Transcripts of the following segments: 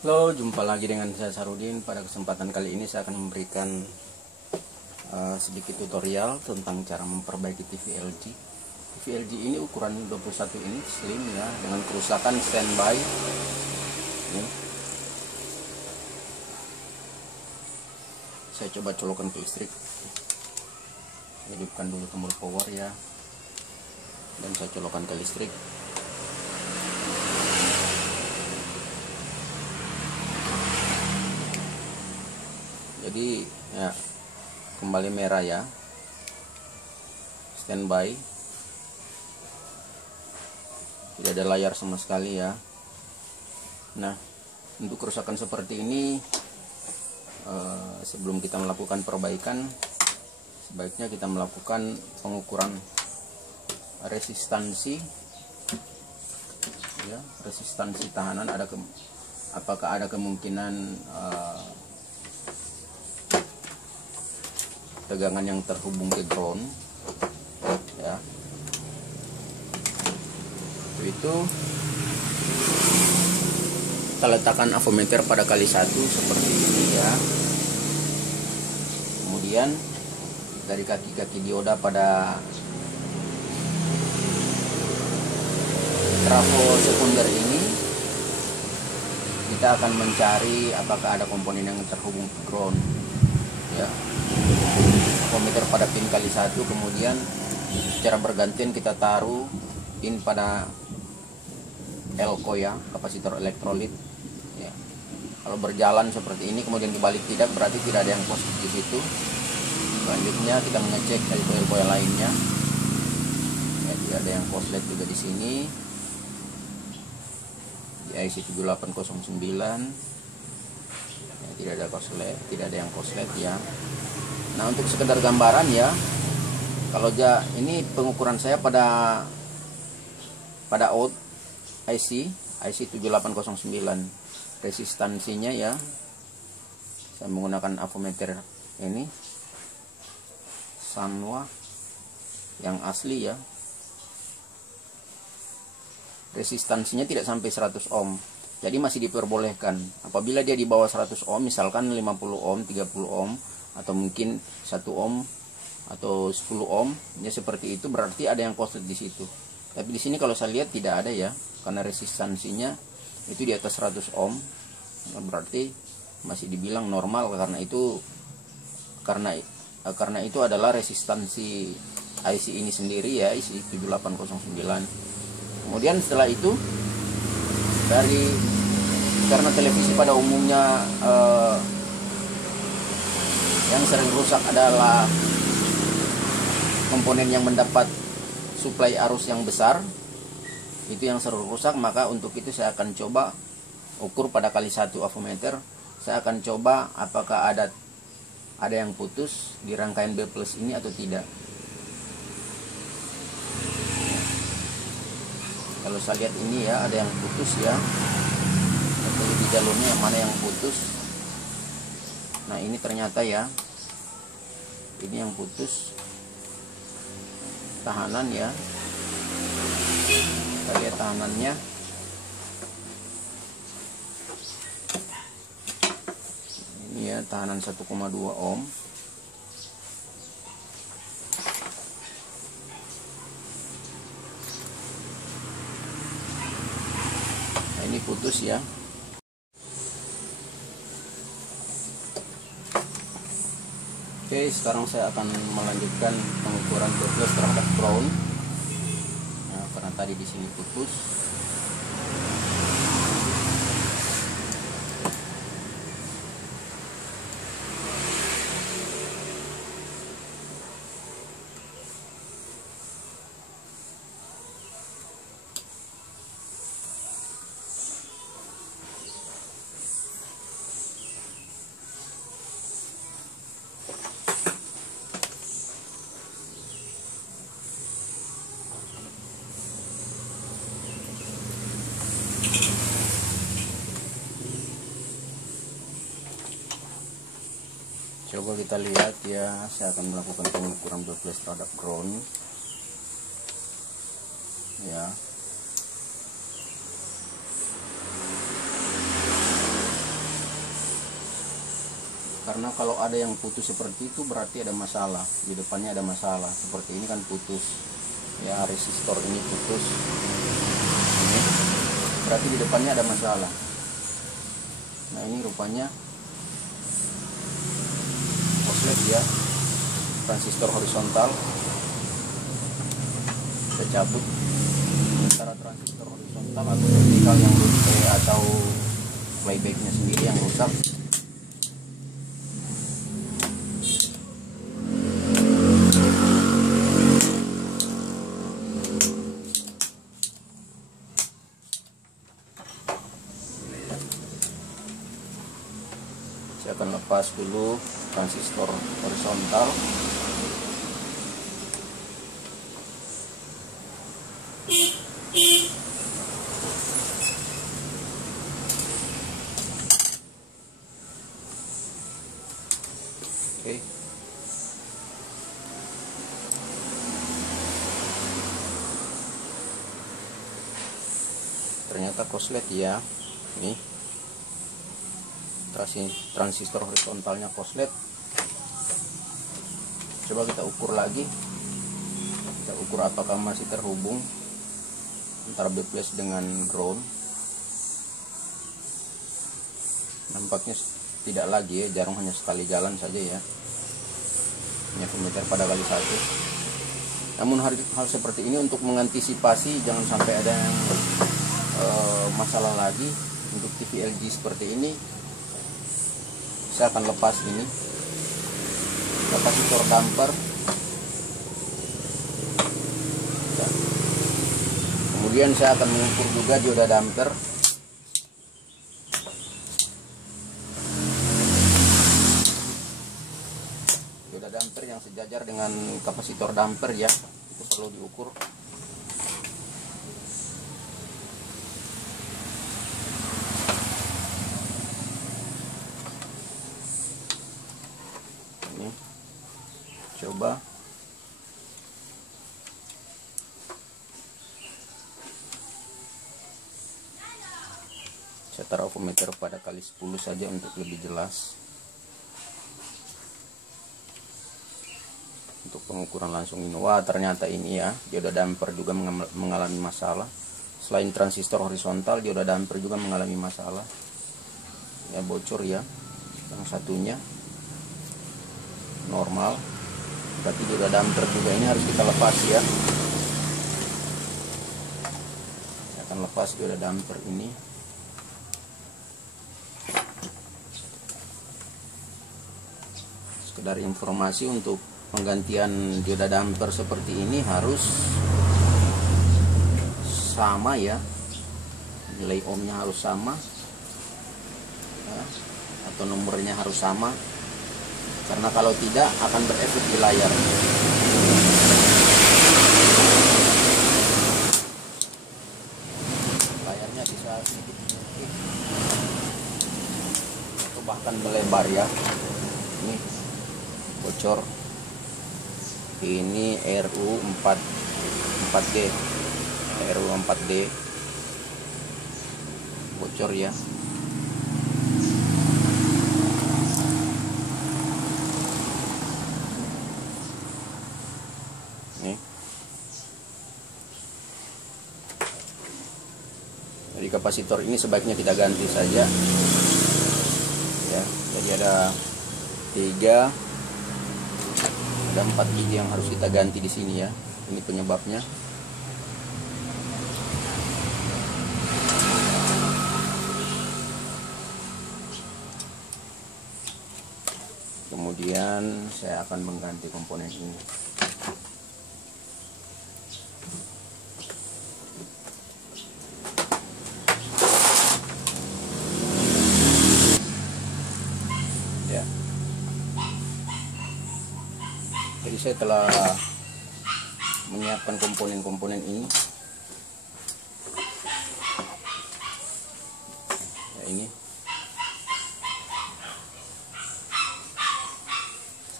Halo, jumpa lagi dengan saya Sarudin. Pada kesempatan kali ini saya akan memberikan sedikit tutorial tentang cara memperbaiki TV LG. TV LG ini ukuran 21 inch slim ya, dengan kerusakan standby. Ini. Saya coba colokan ke listrik. Hidupkan dulu tombol power ya, dan saya colokan ke listrik. Jadi ya, kembali merah ya, standby, tidak ada layar sama sekali ya. Nah, untuk kerusakan seperti ini, sebelum kita melakukan perbaikan, sebaiknya kita melakukan pengukuran resistansi ya, resistansi tahanan. Apakah ada kemungkinan tegangan yang terhubung ke ground ya. Itu kita letakkan avometer pada kali 1 seperti ini ya. Kemudian dari kaki-kaki dioda pada trafo sekunder ini kita akan mencari apakah ada komponen yang terhubung ke ground ya. Avometer pada pin kali 1, kemudian secara bergantian kita taruh pin pada elko ya, kapasitor elektrolit ya. Kalau berjalan seperti ini kemudian dibalik tidak, berarti tidak ada yang positif di situ. Selanjutnya kita mengecek elko yang lainnya ya, tidak ada yang koslet juga di sini, di IC 7809 ya, tidak ada yang koslet ya. Nah, untuk sekedar gambaran ya, kalau ini pengukuran saya pada out IC 7809, resistansinya ya, saya menggunakan avometer ini Sanwa yang asli ya. Resistansinya tidak sampai 100 ohm, jadi masih diperbolehkan. Apabila dia di bawah 100 ohm, misalkan 50 ohm, 30 ohm, atau mungkin 1 ohm atau 10 ohm ya, seperti itu berarti ada yang koslet di situ. Tapi di sini kalau saya lihat tidak ada ya, karena resistansinya itu di atas 100 ohm, berarti masih dibilang normal. Karena itu adalah resistansi IC ini sendiri ya, IC 7809. Kemudian setelah itu, karena televisi pada umumnya yang sering rusak adalah komponen yang mendapat suplai arus yang besar, itu yang sering rusak. Maka untuk itu saya akan coba ukur pada kali 1 avometer. Saya akan coba apakah ada yang putus di rangkaian B+ ini atau tidak. Kalau saya lihat ini ya, ada yang putus ya, atau di jalurnya yang mana yang putus. Nah, ini ternyata ya, ini yang putus tahanan ya. Kita lihat tahanannya. Ini ya, tahanan 1,2 ohm. Nah, ini putus ya. Oke, sekarang saya akan melanjutkan pengukuran surplus terhadap ground. Nah, karena tadi di sini putus. Coba kita lihat ya, saya akan melakukan pengukuran surplus terhadap ground ya. karena kalau ada yang putus seperti itu berarti ada masalah, di depannya ada masalah. Seperti ini kan putus ya, resistor ini putus, ini berarti di depannya ada masalah. Nah ini rupanya korslet ya, transistor horizontal. Kita cabut antara transistor horizontal atau vertikal yang rusak atau playbacknya sendiri yang rusak. Saya akan lepas dulu transistor horizontal. Oke. Ternyata korslet ya. Nih. Transistor horizontalnya korslet. Coba kita ukur lagi. Kita ukur apakah masih terhubung antara backflash dengan ground. Nampaknya tidak lagi ya, jarum hanya sekali jalan saja ya, hanya pemeter pada kali satu. Namun hal seperti ini untuk mengantisipasi jangan sampai ada yang masalah lagi, untuk TV LG seperti ini saya akan lepas ini kapasitor damper. Kemudian saya akan mengukur juga dioda damper. Dioda damper yang sejajar dengan kapasitor damper ya, itu perlu diukur. Ini coba. Saya taruh voltmeter pada kali 10 saja untuk lebih jelas. Untuk pengukuran langsung ini, wah ternyata ini ya, dioda damper juga mengalami masalah. Selain transistor horizontal, dioda damper juga mengalami masalah. Ya bocor ya. Yang satunya normal. Berarti dioda damper juga ini harus kita lepas ya. Saya akan lepas dioda damper ini. Sekedar informasi, untuk penggantian dioda damper seperti ini harus sama ya, nilai ohmnya harus sama ya, atau nomornya harus sama, karena kalau tidak akan berefek di layar. Layarnya bisa sedikit atau bahkan melebar ya. Ini bocor, ini RU 4D RU 4D bocor ya. Nih, jadi kapasitor ini sebaiknya kita ganti saja ya. Jadi ada 4 biji yang harus kita ganti di sini ya. Ini penyebabnya. Kemudian saya akan mengganti komponen ini. Ya. Jadi saya telah menyiapkan komponen-komponen ini. Ya ini.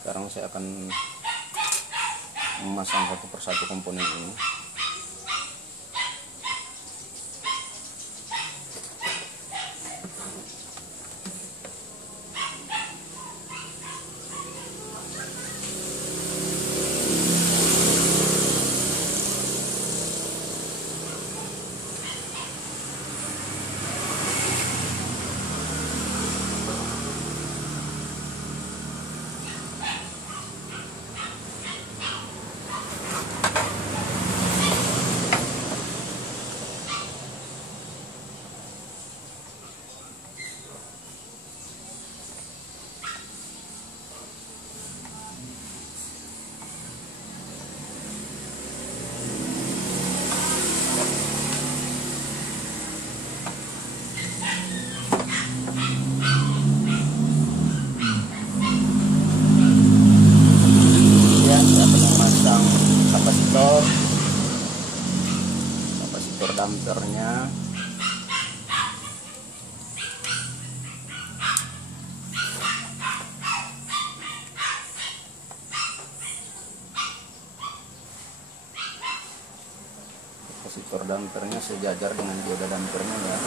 Sekarang saya akan memasang satu persatu komponen ini. kapasitor dampernya. Kapasitor dampernya sejajar dengan dioda dampernya ya.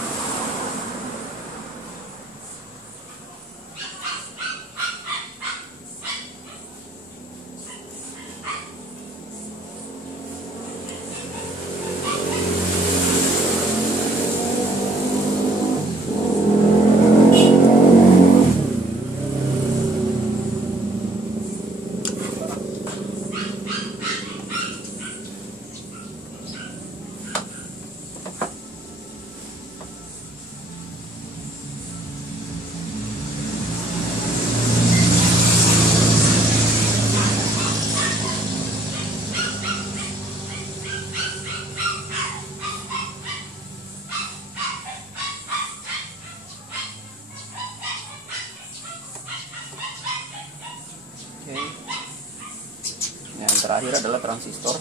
Yang terakhir adalah transistor.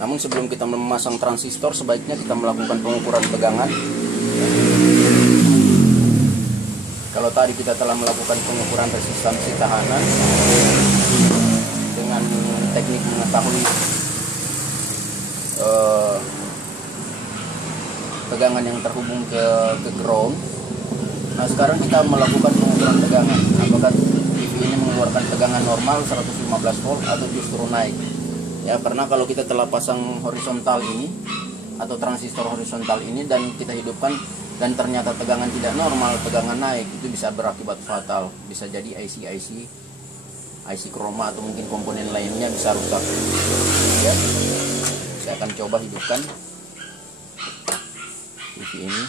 Namun sebelum kita memasang transistor, sebaiknya kita melakukan pengukuran tegangan. Kalau tadi kita telah melakukan pengukuran resistansi tahanan dengan teknik mengetahui tegangan yang terhubung ke ground. Nah, sekarang kita melakukan pengukuran tegangan. Apakah TV ini mengeluarkan tegangan normal 115 volt atau justru naik? Ya, karena kalau kita telah pasang horizontal ini atau transistor horizontal ini dan kita hidupkan dan ternyata tegangan tidak normal, tegangan naik, itu bisa berakibat fatal. Bisa jadi IC chroma atau mungkin komponen lainnya bisa rusak. Ya, saya akan coba hidupkan TV ini.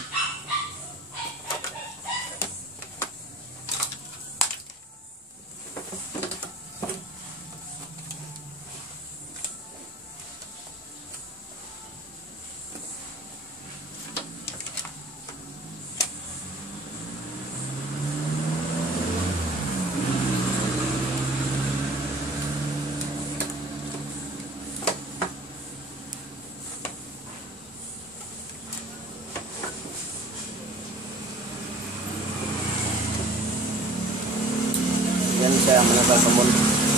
Kemudian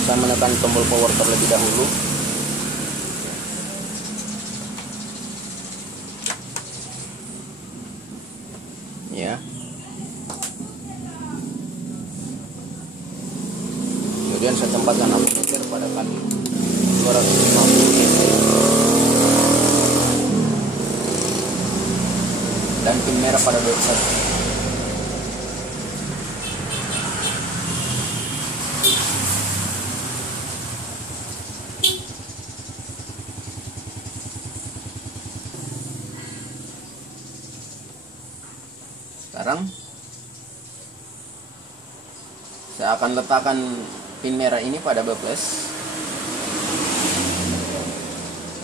saya menekan tombol power terlebih dahulu. Ya. Kemudian saya tempatkan ammeter pada kali 250 DC dan pin merah pada 21. Sekarang saya akan letakkan pin merah ini pada B+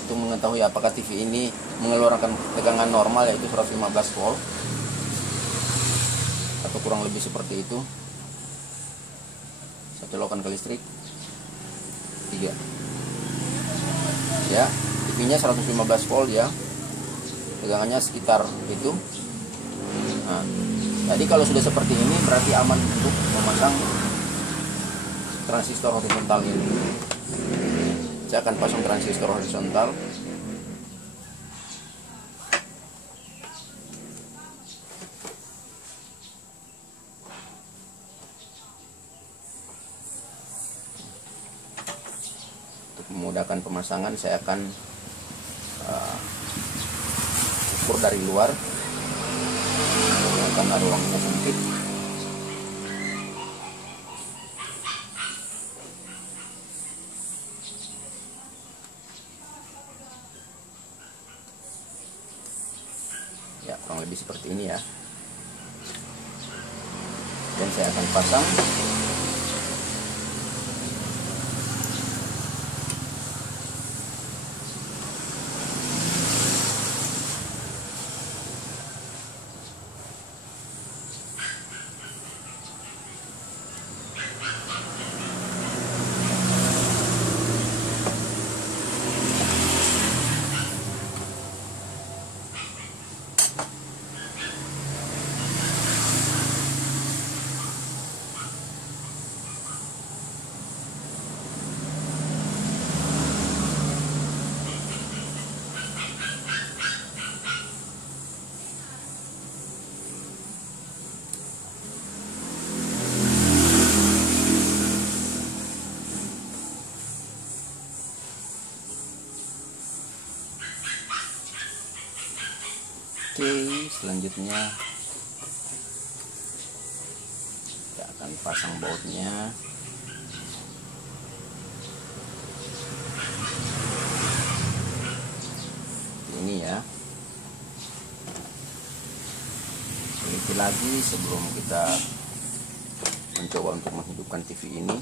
untuk mengetahui apakah TV ini mengeluarkan tegangan normal, yaitu 115 volt atau kurang lebih seperti itu. Saya colokkan ke listrik 3 ya, TV-nya 115 volt ya, tegangannya sekitar itu. Nah, jadi kalau sudah seperti ini berarti aman untuk memasang transistor horizontal ini. Saya akan pasang transistor horizontal. Untuk memudahkan pemasangan, saya akan ukur dari luar karena ruangnya sempit. Ya, kurang lebih seperti ini ya. Dan saya akan pasang. Oke, selanjutnya kita akan pasang bautnya. Ini ya. Sedikit lagi sebelum kita mencoba untuk menghidupkan TV ini.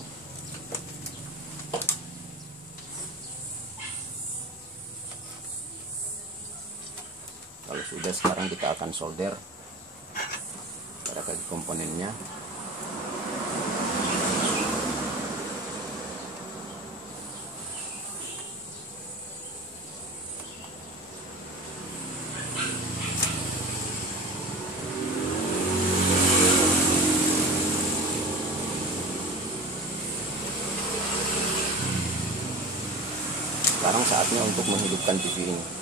Kalau sudah, sekarang kita akan solder pada kaki komponennya. Sekarang saatnya untuk menghidupkan TV ini.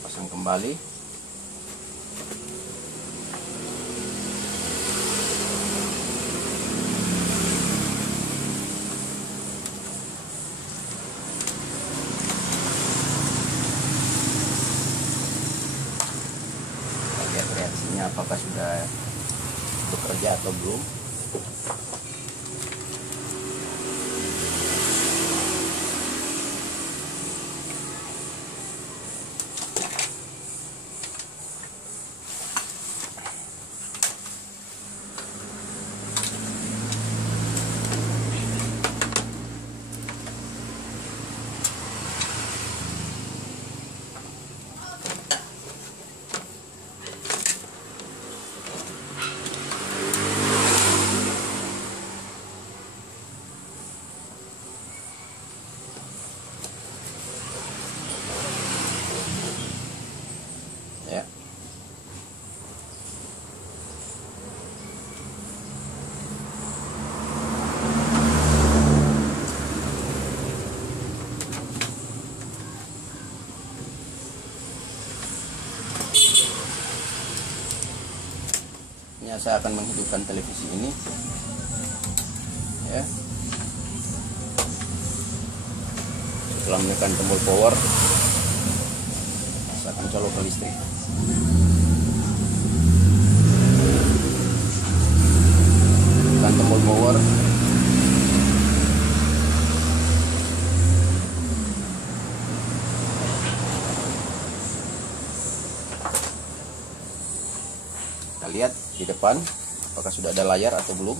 Pasang kembali. Kita lihat reaksinya apakah sudah bekerja atau belum. Ya. Ini saya akan menghidupkan televisi ini. Ya. Setelah menekan tombol power, saya akan colok ke listrik. Tekan tombol power. Kita lihat di depan apakah sudah ada layar atau belum.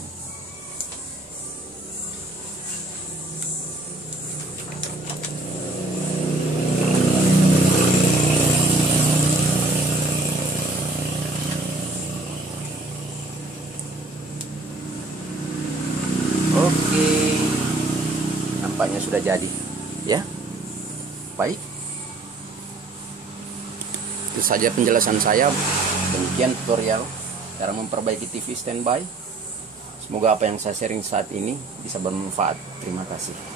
Oke, nampaknya sudah jadi ya. Baik, itu saja penjelasan saya. Demikian tutorial cara memperbaiki TV standby. Semoga apa yang saya sharing saat ini bisa bermanfaat. Terima kasih.